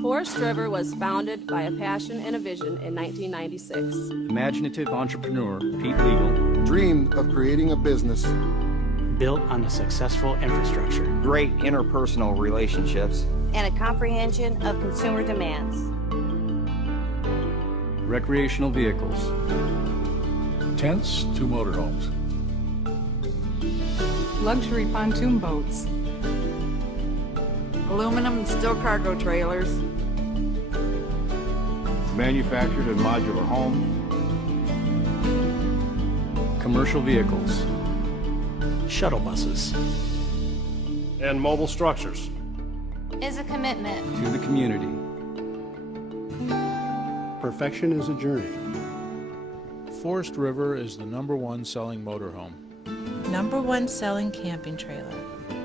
Forest River was founded by a passion and a vision in 1996. Imaginative entrepreneur Pete Legal dreamed of creating a business built on a successful infrastructure, great interpersonal relationships, and a comprehension of consumer demands. Recreational vehicles, tents to motorhomes, luxury pontoon boats, aluminum and steel cargo trailers, manufactured and modular homes, commercial vehicles, shuttle buses, and mobile structures. Is a commitment to the community. Perfection is a journey. Forest River is the #1 selling motorhome, #1 selling camping trailer,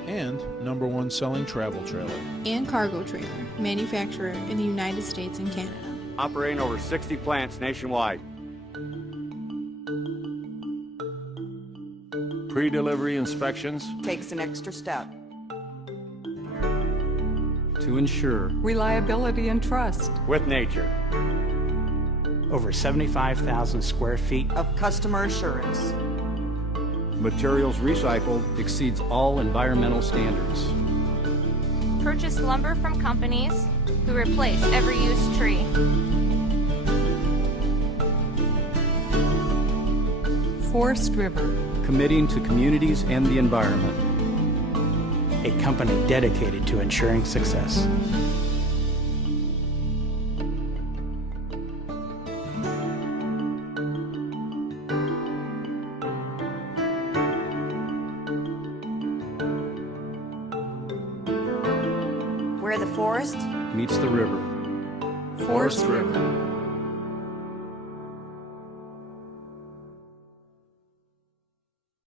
and #1 selling travel trailer and cargo trailer manufacturer in the United States and Canada. Operating over 60 plants nationwide. Pre-delivery inspections takes an extra step to ensure reliability and trust with nature. Over 75,000 square feet of customer assurance. Materials recycled exceeds all environmental standards. Purchase lumber from companies who replace every used tree. Forest River, committing to communities and the environment. A company dedicated to ensuring success. Where the forest meets the river. Forest River.